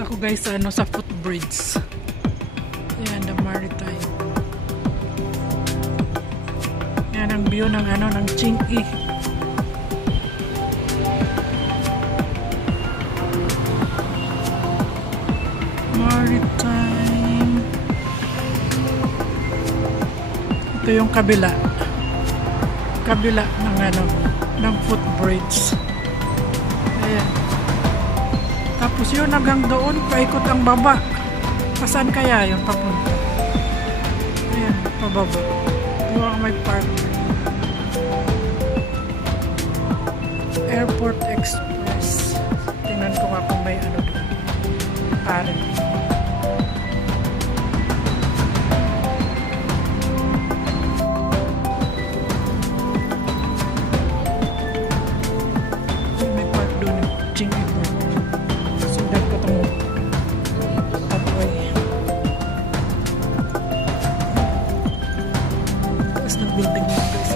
Dito ako guys sa sa footbridge. Yan, the Maritime. Yan ang view ng ng Chinky. Maritime. Ito yung kabila. Kabila ng ng footbridge. Ayan. Tapos yun hanggang doon paikot ang baba. Saan kaya yun papunta? Ayan, pababa. Doon may park. Airport Express. Tingnan ko nga kung may doon. Pare. May park doon yung Chinky Park. Sundan ko itong pathway. Taas ng building yun guys.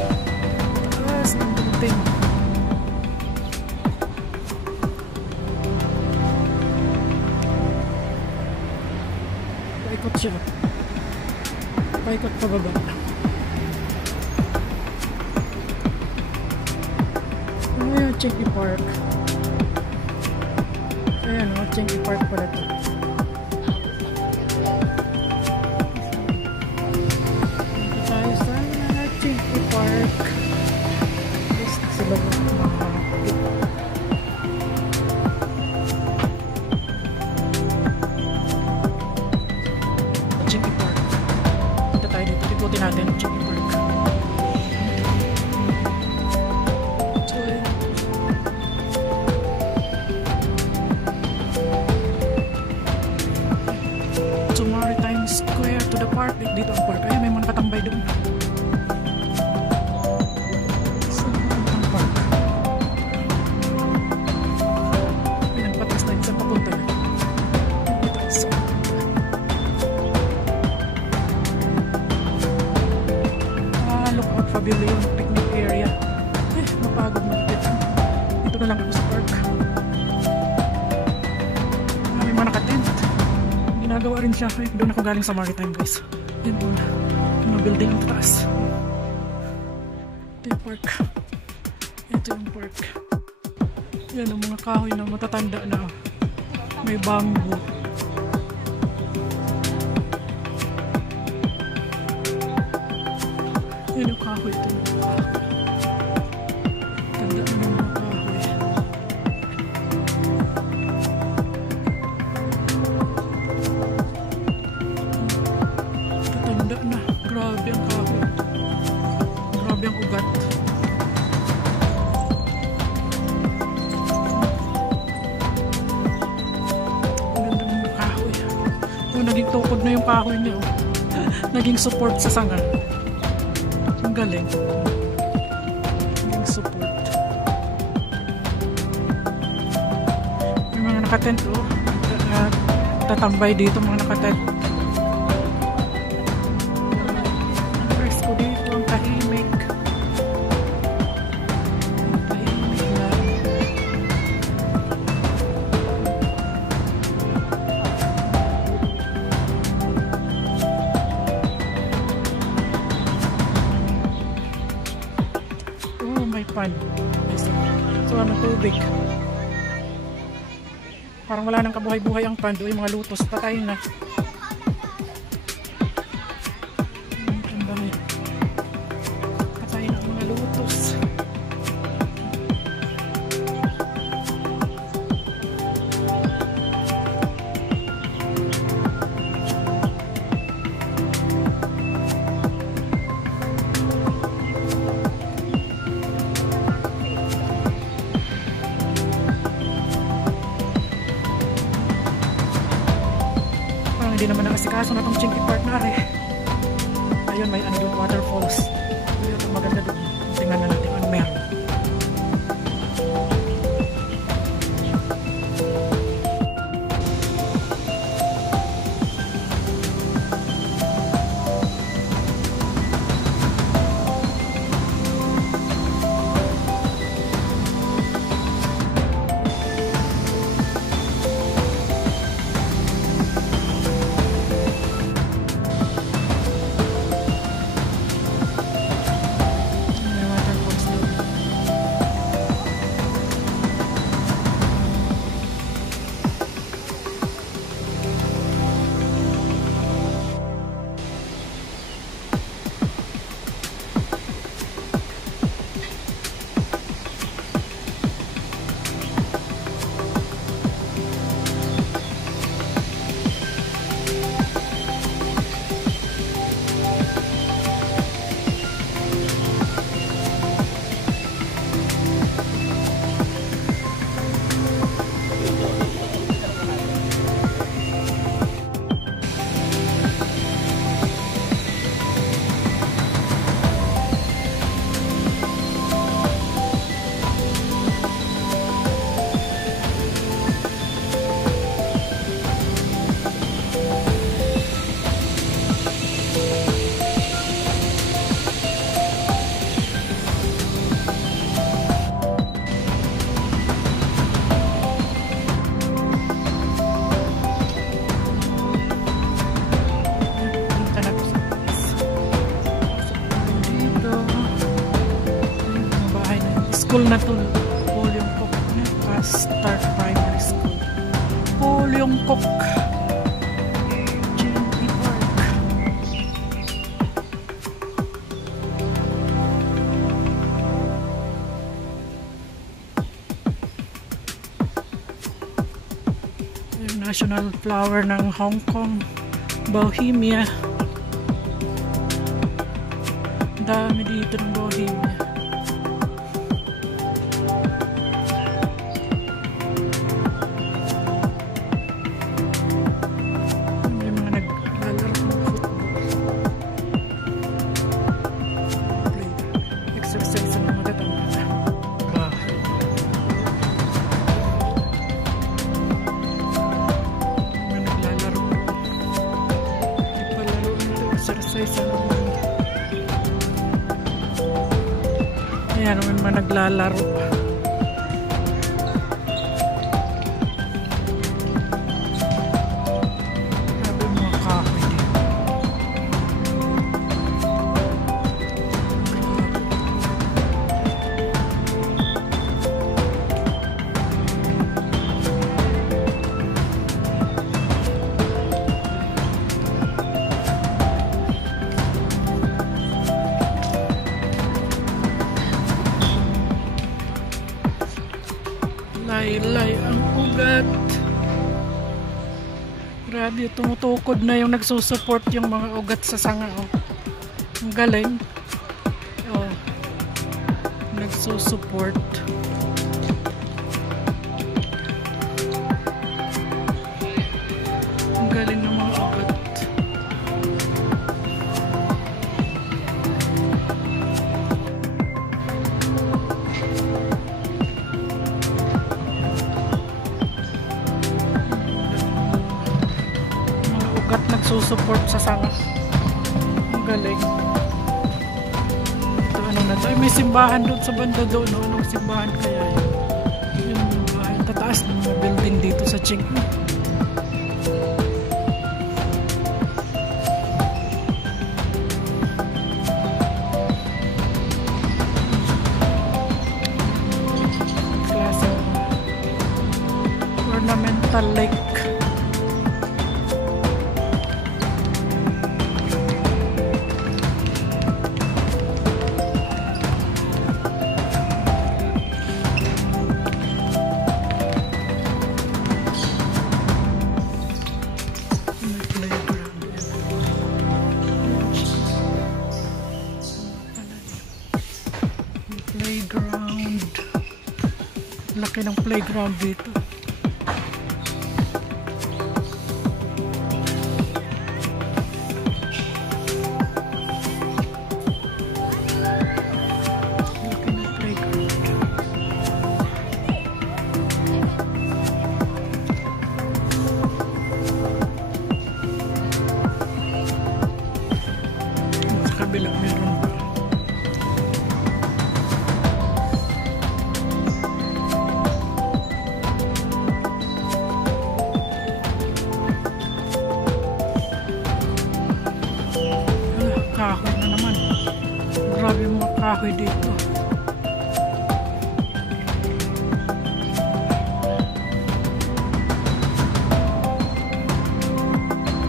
Taas ng building. Paikot siya. Paikot pababa. Ano yung Chinky Park? Ayan o, Chinky Park pala ito. Dito tayo sa Chinky Park. Yes, sila mo mga Chinky Park. Punta tayo dito. Ikutin natin ang Chinky Park. So, ayan. So, Maritime Square to the park. Dito ang park. Ayan, may mga nakatambay doon. So, ang park. Ayan, patas na yun. Saan papunta na? Dito. So, Lookout Pavilion, picnic area. Mapagod na dito. Dito na lang ako sa park. May mga nakatent. Ginagawa rin siya. Doon ako galing sa Maritime guys. Yan po. Mga building ang taas. Ito yung park. Ito yung park. Yan ang mga kahoy na matatanda na. May bamboo. Yan yung kahoy. Ito yung kahoy. Tanda na yung mga kahoy. Tatanda na. Grabe ang kahoy. Grabe ang ugat. Ang ganda ng mga kahoy. Naging tukod na yung kahoy niya. Naging support sa sanga. Ang galing. Ang support. May mga nakatent tatambay dito mga nakatent. Ang presko dito. Ang tahimik. Ang tahimik lang. May pan. So, ano tubig. Parang wala nang kabuhay-buhay ang pan. Yung mga lutos, patay na. Patay na ang mga lutos. Hindi naman nakasikaso na itong Chinky Park na rin. Ayun, may ano doon, waterfalls. Ito maganda doon. Tingnan na natin ano meron. school na to. Polyongkok. Start Primary School. Polyongkok. GMP Park. Yung national flower ng Hong Kong. Bohemia. Dami dito ng Bohemia. May mga naglalaro ng football. Exercise ng mga tatanda. Bahay. May naglalaro. May palaro nito. Exercise ng mga. Ayan, may mga naglalaro. Grabe mga kahoy dito. Laylay ang ugat. Grabe, tumutukod na yung nagsusupport yung mga ugat sa sanga. Oh. Ang galing. Oh. Nagsusupport. Ang galing ng mga ugat. At nagsusupport sa sanga. Ang galing. Ito ano na to. Ay, may simbahan doon sa banda doon. No? Anong simbahan kaya yun? Yung bahay. Tataas ng mga building dito sa Ching. Klase. Ornamental lake. Playground. Laki ng playground dito. Laki ng playground. Sa kabila meron pa. Kahoy na naman. Grabe mga kahoy dito.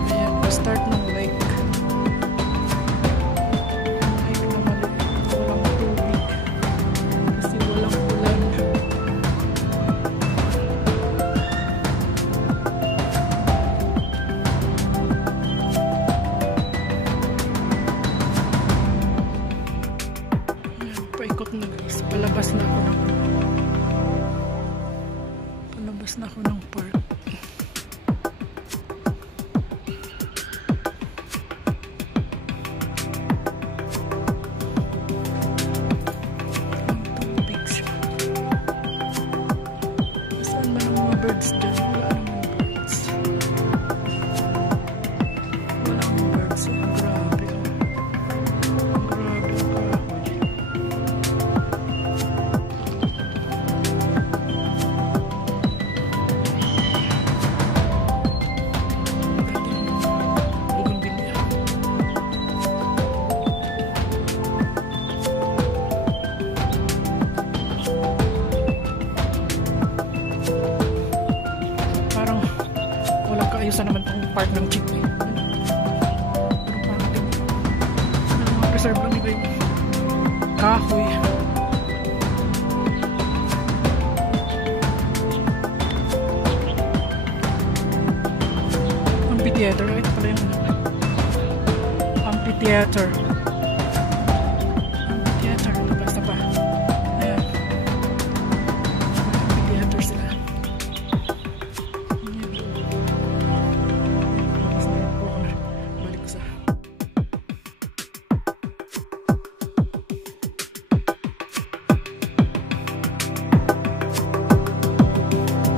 Ayan, start ng lake. Lake na maliit. Walang tubig. Kasi walang ulan. Paikot na guys. Palabas na ako ng park. ayusan naman tong part ng jeep eh. Pero parang din, mga preserve lang nila yung kahoy. Amphitheater, ito pala yung amphitheater.